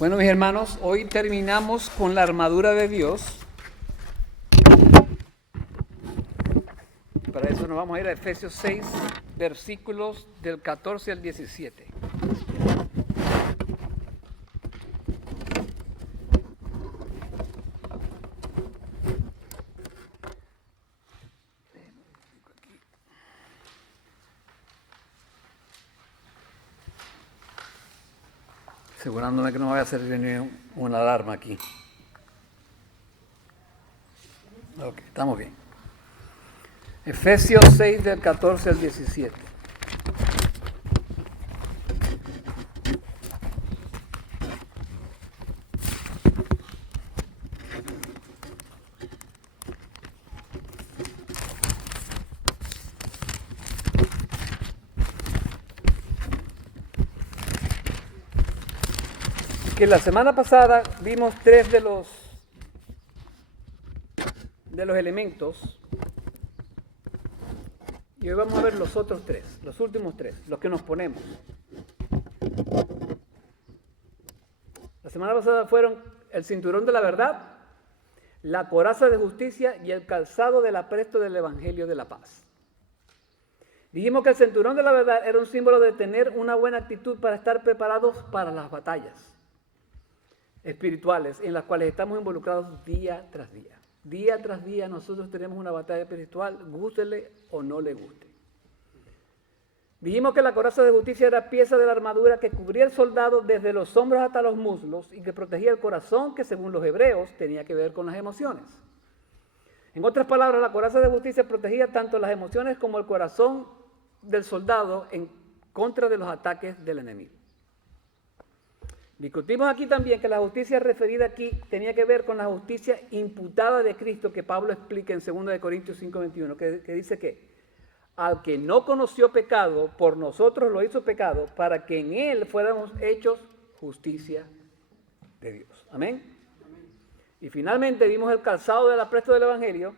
Bueno, mis hermanos, hoy terminamos con la armadura de Dios. Para eso nos vamos a ir a Efesios 6, versículos del 14 al 17. Asegurándome que no vaya a salir una alarma aquí. Ok, estamos bien. Efesios 6 del 14 al 17. Que la semana pasada vimos tres de los elementos y hoy vamos a ver los otros tres, los últimos tres, los que nos ponemos. La semana pasada fueron el cinturón de la verdad, la coraza de justicia y el calzado del apresto del evangelio de la paz. Dijimos que el cinturón de la verdad era un símbolo de tener una buena actitud para estar preparados para las batallas espirituales en las cuales estamos involucrados día tras día. Día tras día nosotros tenemos una batalla espiritual, gústele o no le guste. Dijimos que la coraza de justicia era pieza de la armadura que cubría al soldado desde los hombros hasta los muslos y que protegía el corazón, que según los hebreos tenía que ver con las emociones. En otras palabras, la coraza de justicia protegía tanto las emociones como el corazón del soldado en contra de los ataques del enemigo. Discutimos aquí también que la justicia referida aquí tenía que ver con la justicia imputada de Cristo que Pablo explica en 2 Corintios 5:21, que dice que al que no conoció pecado, por nosotros lo hizo pecado, para que en él fuéramos hechos justicia de Dios. Amén. Y finalmente vimos el calzado del apresto del evangelio,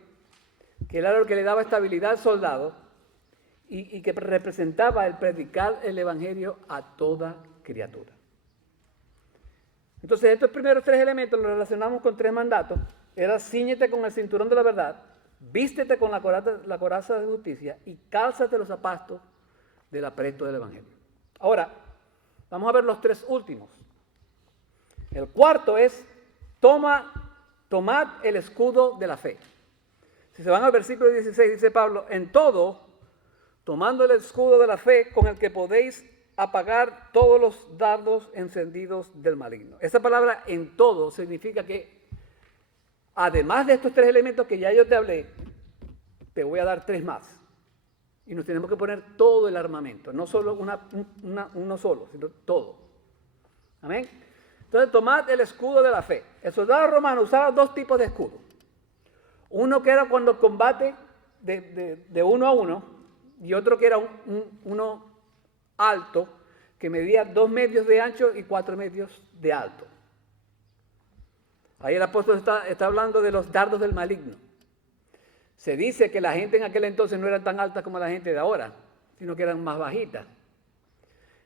que era lo que le daba estabilidad al soldado y que representaba el predicar el evangelio a toda criatura. Entonces, estos primeros tres elementos los relacionamos con tres mandatos. Era cíñete con el cinturón de la verdad, vístete con la coraza de justicia y cálzate los zapatos del apresto del evangelio. Ahora, vamos a ver los tres últimos. El cuarto es, tomad el escudo de la fe. Si se van al versículo 16, dice Pablo, en todo, tomando el escudo de la fe con el que podéis apagar todos los dardos encendidos del maligno. Esa palabra en todo significa que además de estos tres elementos que ya yo te hablé, te voy a dar tres más. Y nos tenemos que poner todo el armamento, no solo uno solo, sino todo. Amén. Entonces tomad el escudo de la fe. El soldado romano usaba dos tipos de escudo. Uno que era cuando combate de uno a uno y otro que era uno alto, que medía 2 medios de ancho y 4 medios de alto. Ahí el apóstol está hablando de los dardos del maligno. Se dice que la gente en aquel entonces no era tan alta como la gente de ahora, sino que eran más bajitas.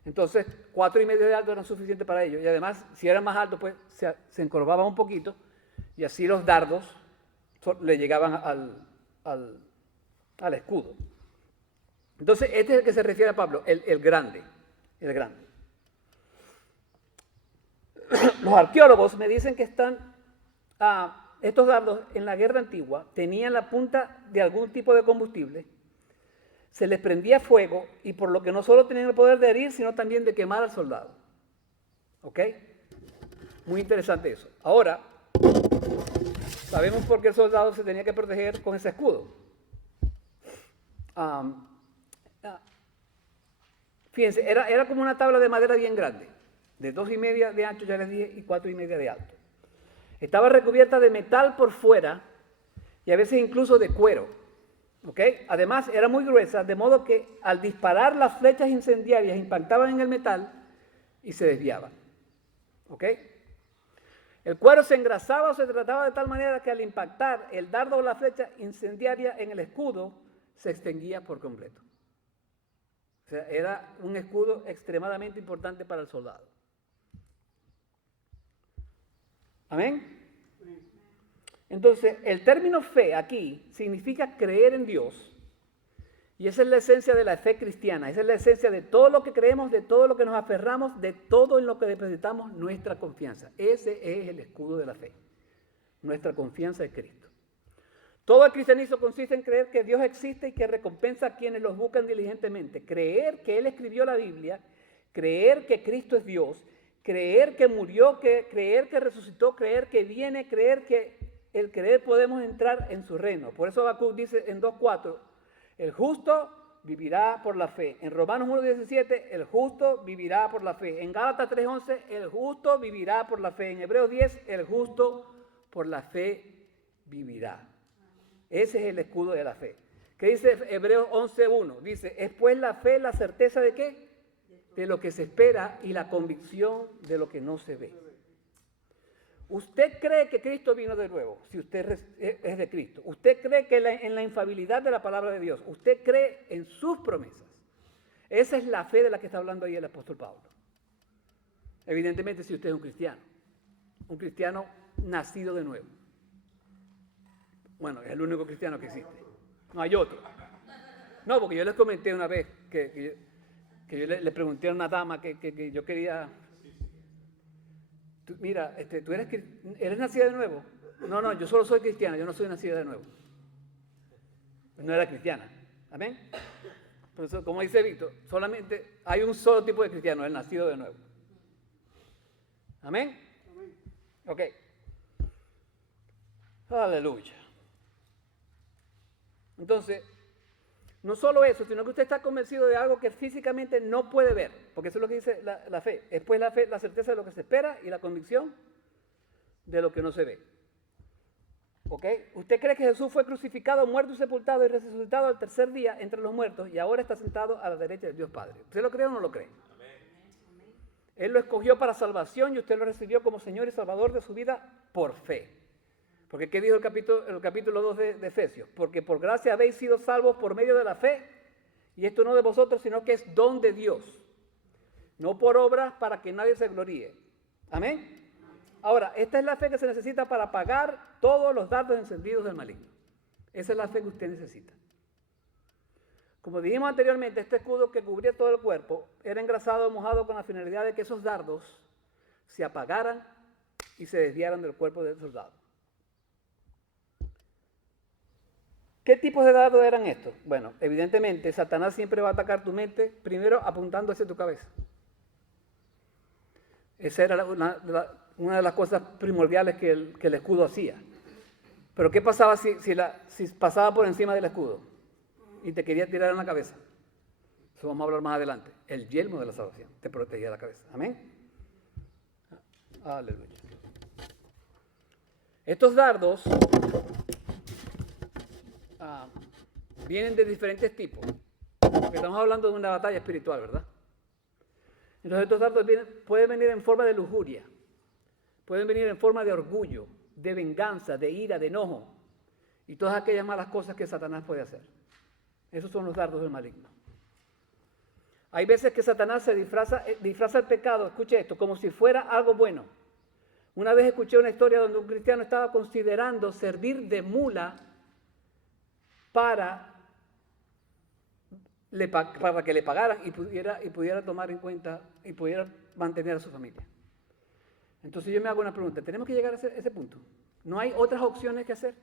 Entonces, 4 y medio de alto eran suficientes para ellos. Y además, si eran más altos, pues se encorvaban un poquito y así los dardos le llegaban al escudo. Entonces, este es el que se refiere a Pablo, el grande. Los arqueólogos me dicen que estos dardos en la guerra antigua tenían la punta de algún tipo de combustible, se les prendía fuego y por lo que no solo tenían el poder de herir, sino también de quemar al soldado. ¿Ok? Muy interesante eso. Ahora, sabemos por qué el soldado se tenía que proteger con ese escudo. Fíjense, era como una tabla de madera bien grande, de 2 y media de ancho, ya les dije, y 4 y media de alto. Estaba recubierta de metal por fuera y a veces incluso de cuero. ¿Ok? Además, era muy gruesa, de modo que al disparar las flechas incendiarias impactaban en el metal y se desviaban. ¿Ok? El cuero se engrasaba o se trataba de tal manera que al impactar el dardo o la flecha incendiaria en el escudo, se extinguía por completo. O sea, era un escudo extremadamente importante para el soldado. Amén. Entonces, el término fe aquí significa creer en Dios. Y esa es la esencia de la fe cristiana. Esa es la esencia de todo lo que creemos, de todo lo que nos aferramos, de todo en lo que depositamos nuestra confianza. Ese es el escudo de la fe. Nuestra confianza en Cristo. Todo el cristianismo consiste en creer que Dios existe y que recompensa a quienes los buscan diligentemente. Creer que Él escribió la Biblia, creer que Cristo es Dios, creer que murió, creer que resucitó, creer que viene, creer que el creer podemos entrar en su reino. Por eso Habacuc dice en 2:4, el justo vivirá por la fe. En Romanos 1:17, el justo vivirá por la fe. En Gálatas 3:11, el justo vivirá por la fe. En Hebreos 10, el justo por la fe vivirá. Ese es el escudo de la fe. ¿Qué dice Hebreos 11:1? Dice, es pues la fe la certeza de ¿qué? De lo que se espera y la convicción de lo que no se ve. ¿Usted cree que Cristo vino de nuevo? Si usted es de Cristo. ¿Usted cree que en la infalibilidad de la palabra de Dios? ¿Usted cree en sus promesas? Esa es la fe de la que está hablando ahí el apóstol Pablo. Evidentemente, si usted es un cristiano nacido de nuevo. Bueno, es el único cristiano que existe. No hay otro. No, porque yo les comenté una vez que yo le pregunté a una dama que yo quería... Mira, ¿tú eres nacida de nuevo? No, yo solo soy cristiana, yo no soy nacida de nuevo. No era cristiana. ¿Amén? Por eso, como dice Víctor, solamente hay un solo tipo de cristiano, el nacido de nuevo. ¿Amén? Ok. Aleluya. Entonces, no solo eso, sino que usted está convencido de algo que físicamente no puede ver, porque eso es lo que dice la fe. Es pues la fe, la certeza de lo que se espera y la convicción de lo que no se ve. ¿Ok? ¿Usted cree que Jesús fue crucificado, muerto y sepultado y resucitado al tercer día entre los muertos y ahora está sentado a la derecha de Dios Padre? ¿Usted lo cree o no lo cree? Amén. Él lo escogió para salvación y usted lo recibió como Señor y Salvador de su vida por fe. Porque ¿qué dijo el capítulo 2 de Efesios? Porque por gracia habéis sido salvos por medio de la fe, y esto no de vosotros, sino que es don de Dios, no por obras para que nadie se gloríe. ¿Amén? Ahora, esta es la fe que se necesita para apagar todos los dardos encendidos del maligno. Esa es la fe que usted necesita. Como dijimos anteriormente, este escudo que cubría todo el cuerpo era engrasado o mojado con la finalidad de que esos dardos se apagaran y se desviaran del cuerpo del soldado. ¿Qué tipos de dardos eran estos? Bueno, evidentemente, Satanás siempre va a atacar tu mente, primero apuntando hacia tu cabeza. Esa era una de las cosas primordiales que el escudo hacía. Pero ¿qué pasaba si pasaba por encima del escudo y te quería tirar en la cabeza? Eso vamos a hablar más adelante. El yelmo de la salvación te protegía la cabeza. Amén. Aleluya. Estos dardos vienen de diferentes tipos, porque estamos hablando de una batalla espiritual, ¿verdad? Entonces estos dardos pueden venir en forma de lujuria, pueden venir en forma de orgullo, de venganza, de ira, de enojo, y todas aquellas malas cosas que Satanás puede hacer. Esos son los dardos del maligno. Hay veces que Satanás se disfraza el pecado, escuche esto, como si fuera algo bueno. Una vez escuché una historia donde un cristiano estaba considerando servir de mula para que le pagaran y pudiera tomar en cuenta y pudiera mantener a su familia. Entonces yo me hago una pregunta, ¿tenemos que llegar a ese punto? ¿No hay otras opciones que hacer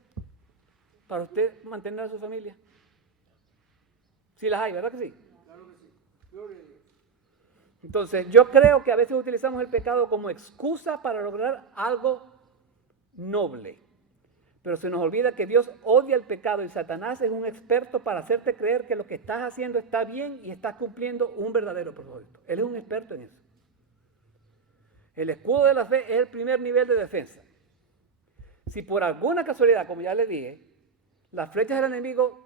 para usted mantener a su familia? Sí las hay, ¿verdad que sí? Claro que sí. Gloria a Dios. Entonces yo creo que a veces utilizamos el pecado como excusa para lograr algo noble. Pero se nos olvida que Dios odia el pecado y Satanás es un experto para hacerte creer que lo que estás haciendo está bien y estás cumpliendo un verdadero propósito. Él es un experto en eso. El escudo de la fe es el primer nivel de defensa. Si por alguna casualidad, como ya le dije, las flechas del enemigo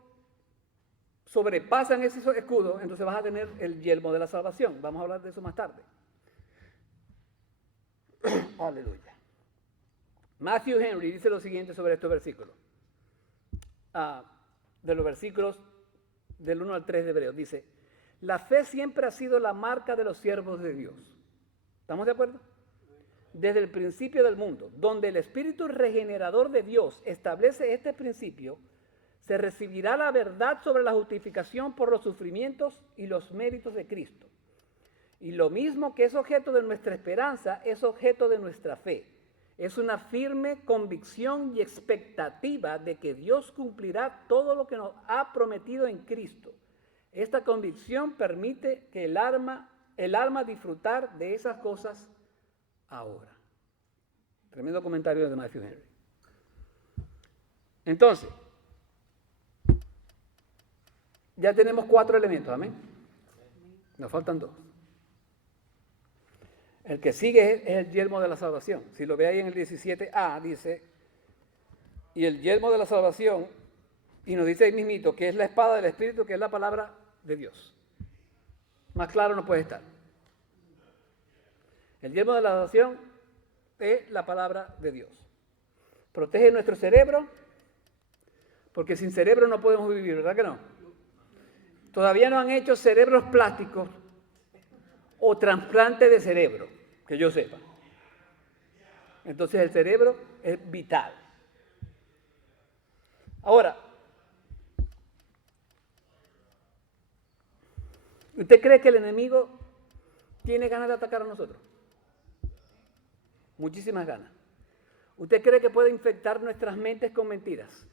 sobrepasan ese escudo, entonces vas a tener el yelmo de la salvación. Vamos a hablar de eso más tarde. Aleluya. Matthew Henry dice lo siguiente sobre estos versículos. De los versículos del 1 al 3 de Hebreos. Dice, la fe siempre ha sido la marca de los siervos de Dios. ¿Estamos de acuerdo? desde el principio del mundo, donde el Espíritu regenerador de Dios establece este principio, se recibirá la verdad sobre la justificación por los sufrimientos y los méritos de Cristo. Y lo mismo que es objeto de nuestra esperanza, es objeto de nuestra fe. Es una firme convicción y expectativa de que Dios cumplirá todo lo que nos ha prometido en Cristo. Esta convicción permite que el alma disfrutar de esas cosas ahora. Tremendo comentario de Matthew Henry. Entonces, ya tenemos 4 elementos, amén. Nos faltan 2. El que sigue es el yelmo de la salvación. Si lo ve ahí en el 17a, dice, y el yelmo de la salvación, y nos dice ahí mismito que es la espada del Espíritu, que es la palabra de Dios. Más claro no puede estar. El yelmo de la salvación es la palabra de Dios. Protege nuestro cerebro, porque sin cerebro no podemos vivir, ¿verdad que no? Todavía no han hecho cerebros plásticos o trasplante de cerebro, que yo sepa. Entonces el cerebro es vital. Ahora, ¿usted cree que el enemigo tiene ganas de atacar a nosotros? Muchísimas ganas. ¿Usted cree que puede infectar nuestras mentes con mentiras?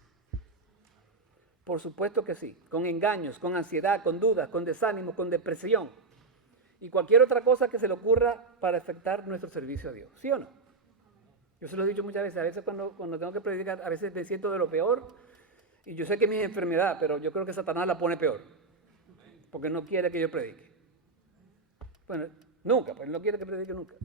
Por supuesto que sí, con engaños, con ansiedad, con dudas, con desánimo, con depresión y cualquier otra cosa que se le ocurra para afectar nuestro servicio a Dios. ¿Sí o no? Yo se lo he dicho muchas veces, a veces cuando tengo que predicar, a veces me siento de lo peor y yo sé que es mi enfermedad, pero yo creo que Satanás la pone peor, porque no quiere que yo predique. Bueno, nunca, pues no quiere que predique nunca.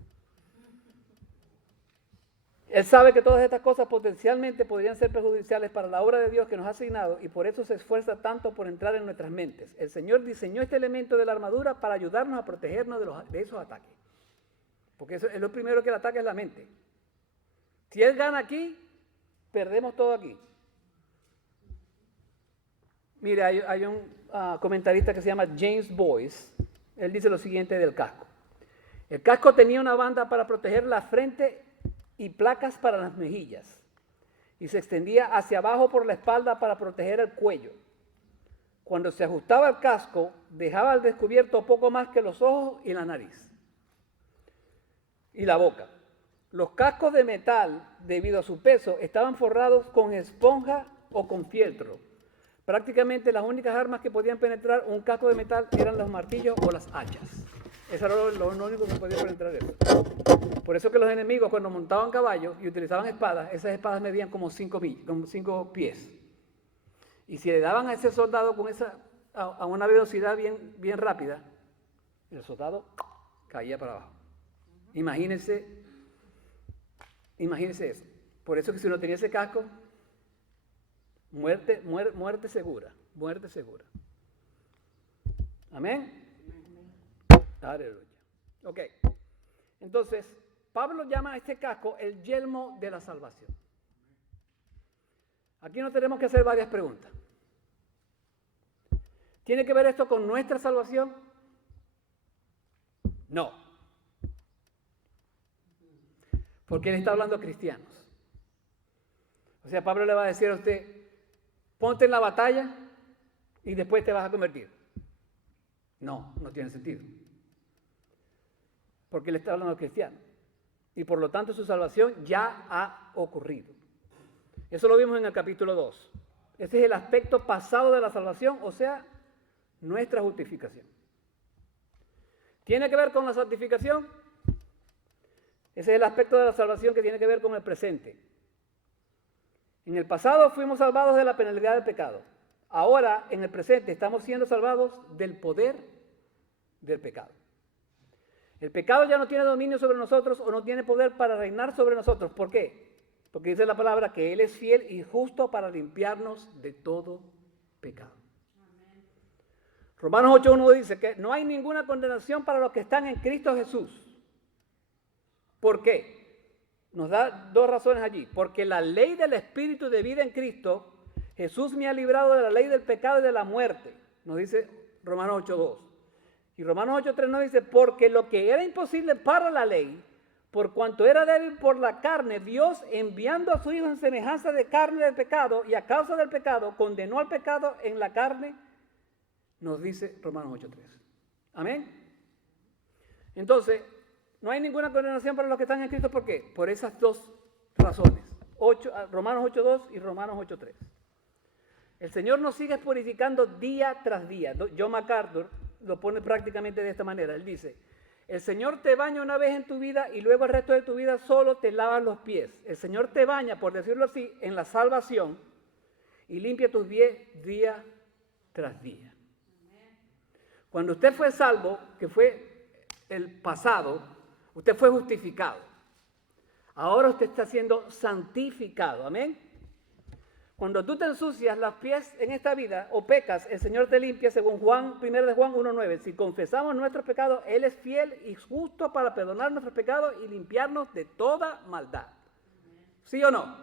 Él sabe que todas estas cosas potencialmente podrían ser perjudiciales para la obra de Dios que nos ha asignado y por eso se esfuerza tanto por entrar en nuestras mentes. El Señor diseñó este elemento de la armadura para ayudarnos a protegernos de esos ataques. Porque eso es lo primero que el ataque es la mente. Si Él gana aquí, perdemos todo aquí. Mire, hay un comentarista que se llama James Boyce. Él dice lo siguiente del casco. El casco tenía una banda para proteger la frente y placas para las mejillas, y se extendía hacia abajo por la espalda para proteger el cuello. Cuando se ajustaba el casco, dejaba al descubierto poco más que los ojos y la nariz, y la boca. Los cascos de metal, debido a su peso, estaban forrados con esponja o con fieltro. Prácticamente las únicas armas que podían penetrar un casco de metal eran los martillos o las hachas. Eso era lo único que podía penetrar eso. Por eso que los enemigos cuando montaban caballos y utilizaban espadas, esas espadas medían como 5 pies. Y si le daban a ese soldado a una velocidad bien rápida, el soldado caía para abajo. Imagínense eso. Por eso que si uno tenía ese casco, muerte segura, muerte segura. Amén. Aleluya. Ok. Entonces, Pablo llama a este casco el yelmo de la salvación. Aquí nos tenemos que hacer varias preguntas. ¿Tiene que ver esto con nuestra salvación? No. Porque él está hablando a cristianos. O sea, Pablo le va a decir a usted, ponte en la batalla y después te vas a convertir. No tiene sentido. Porque él está hablando a cristianos. Y por lo tanto su salvación ya ha ocurrido. Eso lo vimos en el capítulo 2. Ese es el aspecto pasado de la salvación, o sea, nuestra justificación. ¿Tiene que ver con la santificación? Ese es el aspecto de la salvación que tiene que ver con el presente. En el pasado fuimos salvados de la penalidad del pecado. Ahora, en el presente, estamos siendo salvados del poder del pecado. El pecado ya no tiene dominio sobre nosotros o no tiene poder para reinar sobre nosotros. ¿Por qué? Porque dice la palabra que Él es fiel y justo para limpiarnos de todo pecado. Amén. Romanos 8:1 dice que no hay ninguna condenación para los que están en Cristo Jesús. ¿Por qué? Nos da 2 razones allí. Porque la ley del Espíritu de vida en Cristo, Jesús me ha librado de la ley del pecado y de la muerte. Nos dice Romanos 8:2. Y Romanos 8:3 nos dice, porque lo que era imposible para la ley, Por cuanto era débil por la carne, Dios, enviando a su Hijo en semejanza de carne del pecado, y a causa del pecado, condenó al pecado en la carne, nos dice Romanos 8:3. Amén. Entonces, no hay ninguna condenación para los que están en Cristo. ¿Por qué? Por esas dos razones. Romanos 8:2 y Romanos 8:3. El Señor nos sigue purificando día tras día. John MacArthur lo pone prácticamente de esta manera. Él dice: el Señor te baña una vez en tu vida y luego el resto de tu vida solo te lavas los pies. El Señor te baña, por decirlo así, en la salvación y limpia tus pies día tras día. Cuando usted fue salvo, que fue el pasado, usted fue justificado. Ahora usted está siendo santificado. Amén. Cuando tú te ensucias los pies en esta vida o pecas, el Señor te limpia según 1 de Juan 1:9. Si confesamos nuestros pecados, Él es fiel y justo para perdonar nuestros pecados y limpiarnos de toda maldad. ¿Sí o no?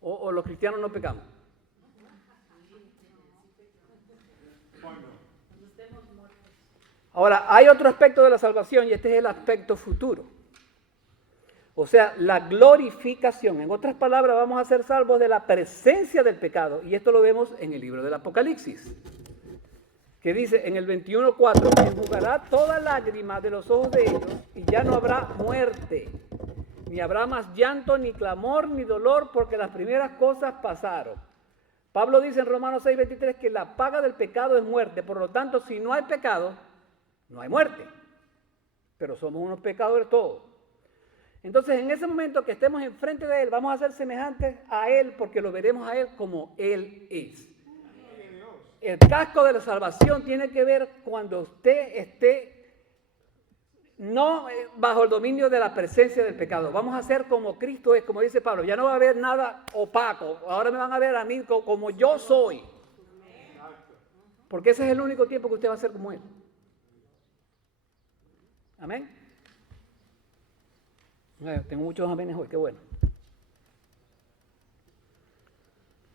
O los cristianos no pecamos. Ahora, hay otro aspecto de la salvación y este es el aspecto futuro. O sea, la glorificación. En otras palabras, vamos a ser salvos de la presencia del pecado. Y esto lo vemos en el libro del Apocalipsis, que dice en el 21:4: enjugará toda lágrima de los ojos de ellos y ya no habrá muerte, ni habrá más llanto, ni clamor, ni dolor, porque las primeras cosas pasaron. Pablo dice en Romanos 6:23 que la paga del pecado es muerte. Por lo tanto, si no hay pecado, no hay muerte. Pero somos unos pecadores todos. Entonces, en ese momento que estemos enfrente de Él, vamos a ser semejantes a Él porque lo veremos a Él como Él es. El casco de la salvación tiene que ver cuando usted esté no bajo el dominio de la presencia del pecado. Vamos a ser como Cristo es, como dice Pablo. Ya no va a haber nada opaco. Ahora me van a ver a mí como yo soy. Porque ese es el único tiempo que usted va a ser como Él. Amén. Tengo muchos amenes hoy, qué bueno.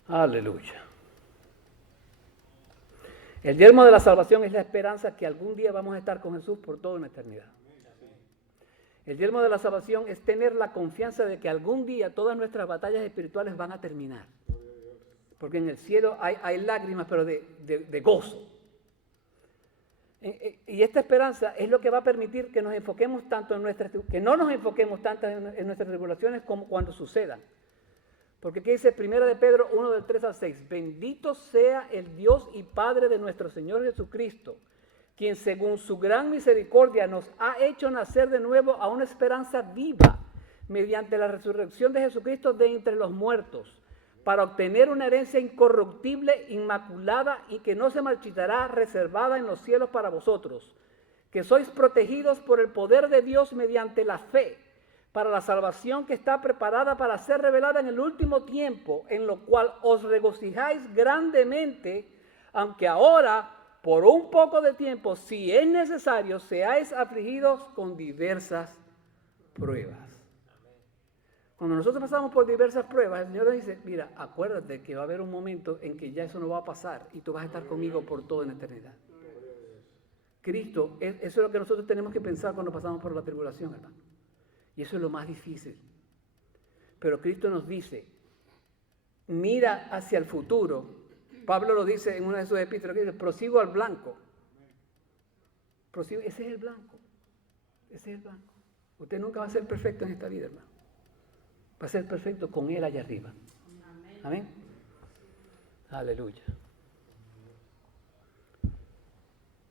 Aleluya. El yelmo de la salvación es la esperanza que algún día vamos a estar con Jesús por toda una eternidad. El yelmo de la salvación es tener la confianza de que algún día todas nuestras batallas espirituales van a terminar. Porque en el cielo hay lágrimas, pero de gozo. Y esta esperanza es lo que va a permitir que nos enfoquemos tanto que no nos enfoquemos tanto en nuestras tribulaciones como cuando sucedan. Porque aquí dice 1 de Pedro 1:3-6, bendito sea el Dios y Padre de nuestro Señor Jesucristo, quien según su gran misericordia nos ha hecho nacer de nuevo a una esperanza viva mediante la resurrección de Jesucristo de entre los muertos, para obtener una herencia incorruptible, inmaculada y que no se marchitará, reservada en los cielos para vosotros, que sois protegidos por el poder de Dios mediante la fe, para la salvación que está preparada para ser revelada en el último tiempo, en lo cual os regocijáis grandemente, aunque ahora, por un poco de tiempo, si es necesario, seáis afligidos con diversas pruebas. Cuando nosotros pasamos por diversas pruebas, el Señor nos dice, mira, acuérdate que va a haber un momento en que ya eso no va a pasar y tú vas a estar conmigo por toda la eternidad. Cristo, eso es lo que nosotros tenemos que pensar cuando pasamos por la tribulación, hermano. Y eso es lo más difícil. Pero Cristo nos dice, mira hacia el futuro. Pablo lo dice en una de sus epístolas, que dice, prosigo al blanco. Prosigo, ese es el blanco. Ese es el blanco. Usted nunca va a ser perfecto en esta vida, hermano. Va a ser perfecto con Él allá arriba. Amén. Aleluya.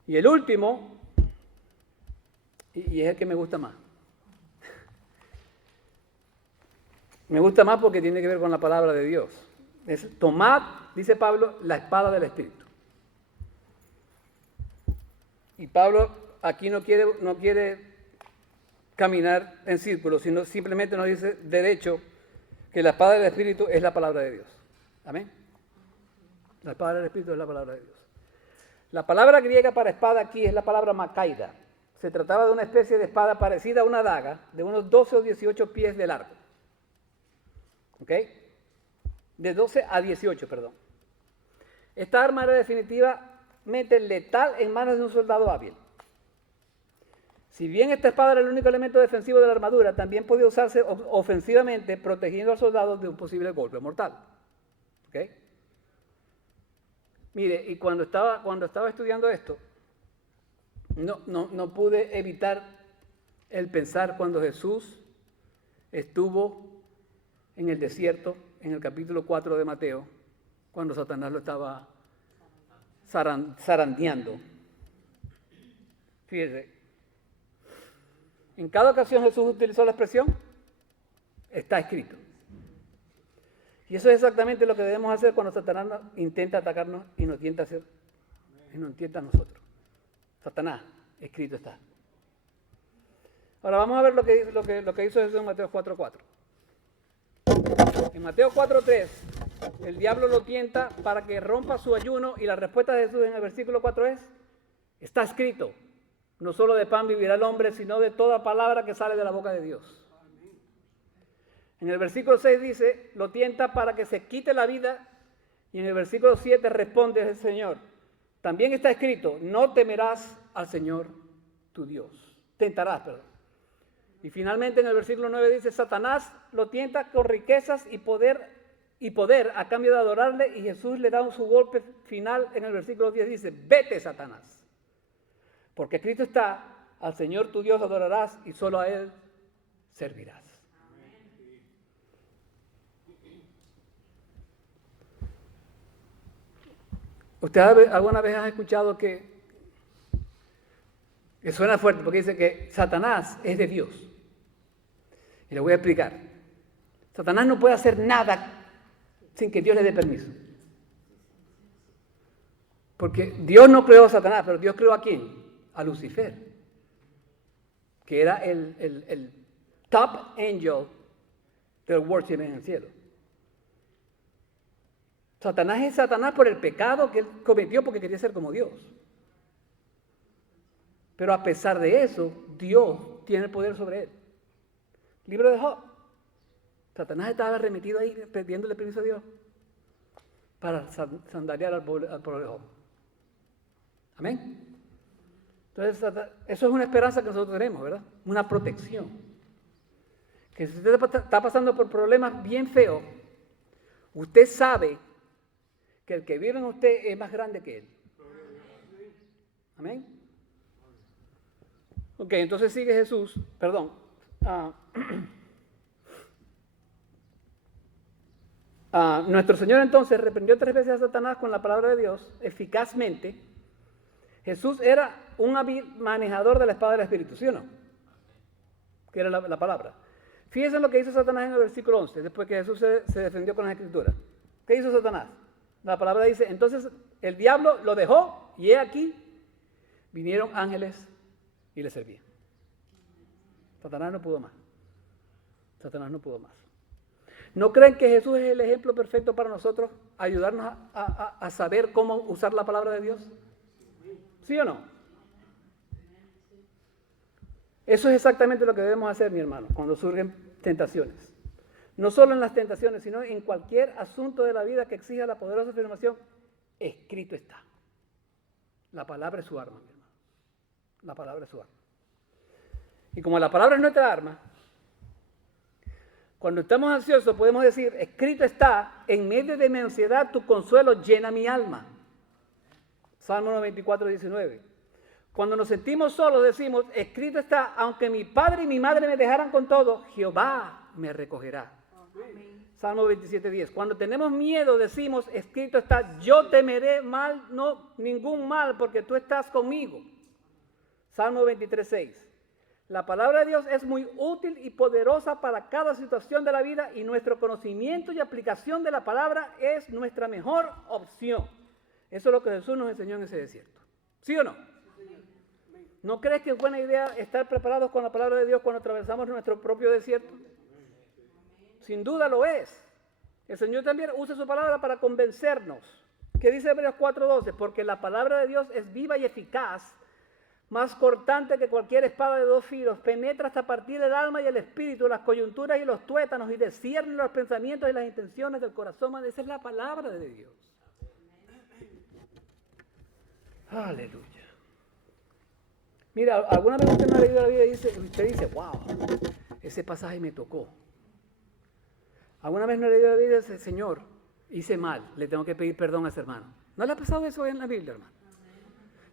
Y el último, y es el que me gusta más. Me gusta más porque tiene que ver con la palabra de Dios. Es tomad, dice Pablo, la espada del Espíritu. Y Pablo aquí no quiere caminar en círculos, sino simplemente nos dice derecho que la espada del Espíritu es la palabra de Dios. Amén. La espada del Espíritu es la palabra de Dios. La palabra griega para espada aquí es la palabra makaida. Se trataba de una especie de espada parecida a una daga de unos 12 o 18 pies de largo. ¿Ok? De 12 a 18, perdón. Esta arma era definitivamente letal en manos de un soldado hábil. Si bien esta espada era el único elemento defensivo de la armadura, también podía usarse ofensivamente, protegiendo al soldado de un posible golpe mortal. ¿Okay? Mire, y cuando estaba estudiando esto, no pude evitar el pensar cuando Jesús estuvo en el desierto, en el capítulo 4 de Mateo, cuando Satanás lo estaba zarandeando. Fíjese, en cada ocasión Jesús utilizó la expresión, está escrito. Y eso es exactamente lo que debemos hacer cuando Satanás intenta atacarnos y nos tienta a nosotros. Satanás, escrito está. Ahora vamos a ver lo que hizo Jesús en Mateo 4:4. En Mateo 4:3, el diablo lo tienta para que rompa su ayuno y la respuesta de Jesús en el versículo 4 es, está escrito, no solo de pan vivirá el hombre, sino de toda palabra que sale de la boca de Dios. En el versículo 6 dice, lo tienta para que se quite la vida, y en el versículo 7 responde el Señor, también está escrito, no temerás al Señor tu Dios. Tentarás, perdón. Y finalmente en el versículo 9 dice, Satanás lo tienta con riquezas y poder a cambio de adorarle, y Jesús le da su golpe final en el versículo 10, dice, vete Satanás, porque escrito está, al Señor tu Dios adorarás y solo a Él servirás. ¿Usted alguna vez ha escuchado que suena fuerte porque dice que Satanás es de Dios? Y le voy a explicar. Satanás no puede hacer nada sin que Dios le dé permiso. Porque Dios no creó a Satanás, pero Dios creó ¿a quién? A Lucifer, que era el top angel del worship en el cielo. Satanás es Satanás por el pecado que él cometió porque quería ser como Dios. Pero a pesar de eso, Dios tiene el poder sobre él. Libro de Job. Satanás estaba remitido ahí pidiéndole permiso a Dios para sandaliar al pueblo de Job. Amén. Entonces, eso es una esperanza que nosotros tenemos, ¿verdad? Una protección. Que si usted está pasando por problemas bien feos, usted sabe que el que vive en usted es más grande que él. Amén. Ok, entonces sigue Jesús, perdón. Nuestro Señor entonces reprendió 3 veces a Satanás con la palabra de Dios, eficazmente. Jesús era un hábil manejador de la espada del Espíritu, ¿sí o no? Que era la palabra. Fíjense en lo que hizo Satanás en el versículo 11, después que Jesús se defendió con las Escrituras. ¿Qué hizo Satanás? La palabra dice, entonces el diablo lo dejó y he aquí, vinieron ángeles y le servían. Satanás no pudo más. Satanás no pudo más. ¿No creen que Jesús es el ejemplo perfecto para nosotros, ayudarnos a saber cómo usar la palabra de Dios? ¿Sí o no? Eso es exactamente lo que debemos hacer, mi hermano, cuando surgen tentaciones. No solo en las tentaciones, sino en cualquier asunto de la vida que exija la poderosa afirmación, escrito está. La palabra es su arma, mi hermano. La palabra es su arma. Y como la palabra es nuestra arma, cuando estamos ansiosos podemos decir, escrito está, en medio de mi ansiedad tu consuelo llena mi alma. Salmo 94, 19. Cuando nos sentimos solos decimos, escrito está, aunque mi padre y mi madre me dejaran con todo, Jehová me recogerá. Amén. Salmo 27, 10. Cuando tenemos miedo decimos, escrito está, yo temeré mal, no ningún mal, porque tú estás conmigo. Salmo 23, 6. La palabra de Dios es muy útil y poderosa para cada situación de la vida y nuestro conocimiento y aplicación de la palabra es nuestra mejor opción. Eso es lo que Jesús nos enseñó en ese desierto. ¿Sí o no? ¿No crees que es buena idea estar preparados con la palabra de Dios cuando atravesamos nuestro propio desierto? Sin duda lo es. El Señor también usa su palabra para convencernos. ¿Qué dice Hebreos 4:12? Porque la palabra de Dios es viva y eficaz, más cortante que cualquier espada de 2 filos, penetra hasta partir el alma y el espíritu, las coyunturas y los tuétanos, y discierne los pensamientos y las intenciones del corazón. Esa es la palabra de Dios. Aleluya. Mira, alguna vez usted no ha leído la Biblia y usted dice, wow, ese pasaje me tocó. Alguna vez no ha leído la Biblia y dice, Señor, hice mal, le tengo que pedir perdón a ese hermano. ¿No le ha pasado eso en la Biblia, hermano?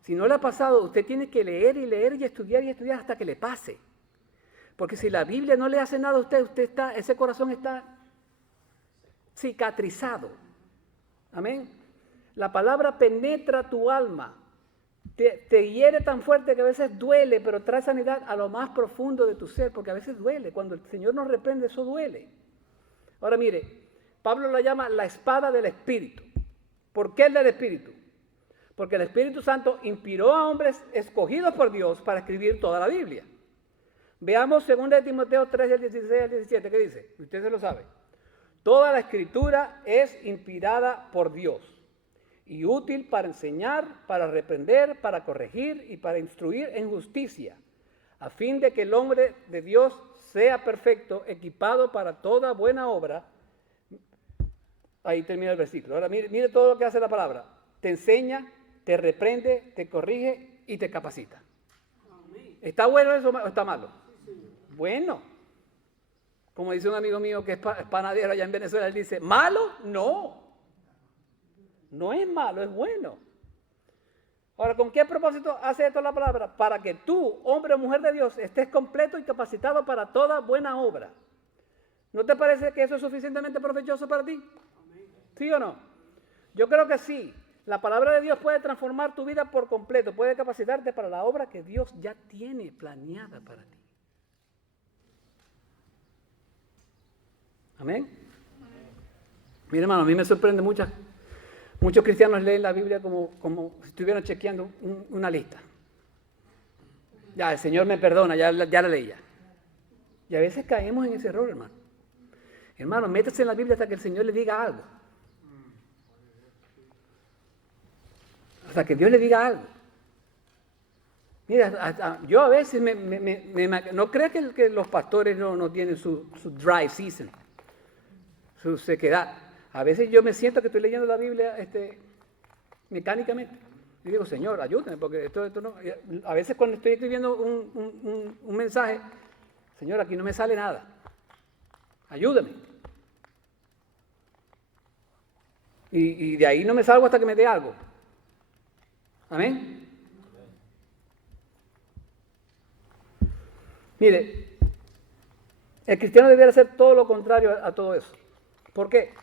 Si no le ha pasado, usted tiene que leer y leer y estudiar hasta que le pase. Porque si la Biblia no le hace nada a usted, ese corazón está cicatrizado. Amén. La palabra penetra tu alma. Te hiere tan fuerte que a veces duele, pero trae sanidad a lo más profundo de tu ser, porque a veces duele. Cuando el Señor nos reprende, eso duele. Ahora mire, Pablo la llama la espada del Espíritu. ¿Por qué el del Espíritu? Porque el Espíritu Santo inspiró a hombres escogidos por Dios para escribir toda la Biblia. Veamos 2 Timoteo 3, del 16 al 17, ¿qué dice? Usted se lo sabe. Toda la Escritura es inspirada por Dios y útil para enseñar, para reprender, para corregir y para instruir en justicia, a fin de que el hombre de Dios sea perfecto, equipado para toda buena obra. Ahí termina el versículo. Ahora mire todo lo que hace la palabra. Te enseña, te reprende, te corrige y te capacita. ¿Está bueno eso o está malo? Bueno. Como dice un amigo mío que es panadero allá en Venezuela, él dice, ¿malo? No. No es malo, es bueno. Ahora, ¿con qué propósito hace esto la palabra? Para que tú, hombre o mujer de Dios, estés completo y capacitado para toda buena obra. ¿No te parece que eso es suficientemente provechoso para ti? ¿Sí o no? Yo creo que sí. La palabra de Dios puede transformar tu vida por completo, puede capacitarte para la obra que Dios ya tiene planeada para ti. Amén. Mira, hermano, a mí me sorprende muchos cristianos leen la Biblia como si estuvieran chequeando una lista. Ya, el Señor me perdona, ya la leí ya. Y a veces caemos en ese error, hermano. Hermano, métase en la Biblia hasta que el Señor le diga algo. Hasta que Dios le diga algo. Mira, yo a veces no creo que los pastores no tienen su dry season, su sequedad. A veces yo me siento que estoy leyendo la Biblia mecánicamente. Y digo, Señor, ayúdame, porque esto no... A veces cuando estoy escribiendo un mensaje, Señor, aquí no me sale nada. Ayúdame. Y de ahí no me salgo hasta que me dé algo. Amén. Mire, el cristiano debiera hacer todo lo contrario a todo eso. ¿Por qué?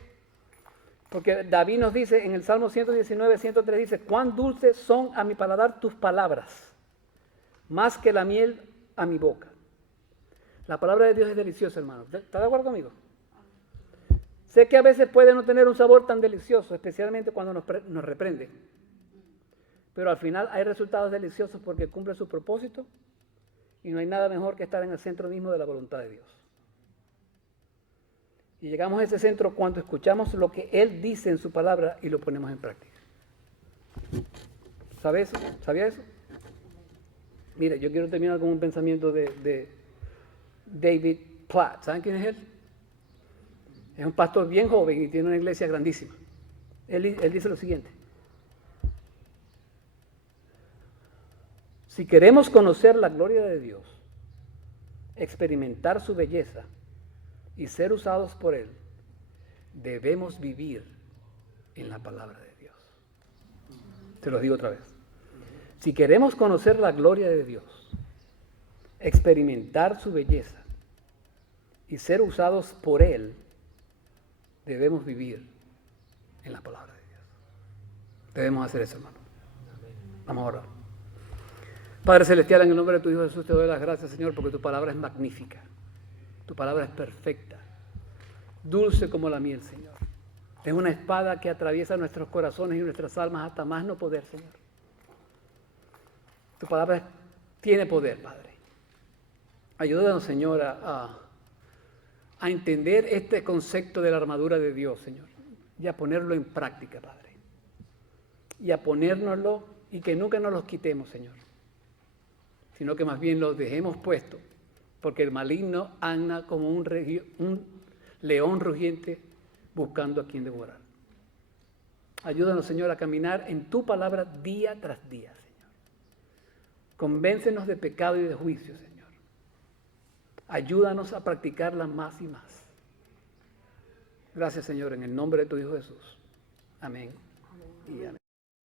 Porque David nos dice en el Salmo 119, 103, dice, cuán dulces son a mi paladar tus palabras, más que la miel a mi boca. La palabra de Dios es deliciosa, hermano. ¿Está de acuerdo conmigo? Sé que a veces puede no tener un sabor tan delicioso, especialmente cuando nos reprende. Pero al final hay resultados deliciosos porque cumple su propósito y no hay nada mejor que estar en el centro mismo de la voluntad de Dios. Y llegamos a ese centro cuando escuchamos lo que Él dice en su palabra y lo ponemos en práctica. ¿Sabe eso? ¿Sabía eso? Mire, yo quiero terminar con un pensamiento de David Platt. ¿Saben quién es él? Es un pastor bien joven y tiene una iglesia grandísima. Él dice lo siguiente. Si queremos conocer la gloria de Dios, experimentar su belleza y ser usados por Él, debemos vivir en la palabra de Dios. Te lo digo otra vez. Si queremos conocer la gloria de Dios, experimentar su belleza y ser usados por Él, debemos vivir en la palabra de Dios. Debemos hacer eso, hermano. Vamos a orar. Padre Celestial, en el nombre de tu Hijo Jesús te doy las gracias, Señor, porque tu palabra es magnífica. Tu palabra es perfecta, dulce como la miel, Señor. Es una espada que atraviesa nuestros corazones y nuestras almas hasta más no poder, Señor. Tu palabra tiene poder, Padre. Ayúdanos, Señor, a entender este concepto de la armadura de Dios, Señor, y a ponerlo en práctica, Padre. Y a ponérnoslo y que nunca nos los quitemos, Señor, sino que más bien los dejemos puestos, porque el maligno anda como un león rugiente buscando a quien devorar. Ayúdanos, Señor, a caminar en tu palabra día tras día, Señor. Convéncenos de pecado y de juicio, Señor. Ayúdanos a practicarla más y más. Gracias, Señor, en el nombre de tu Hijo Jesús. Amén y amén.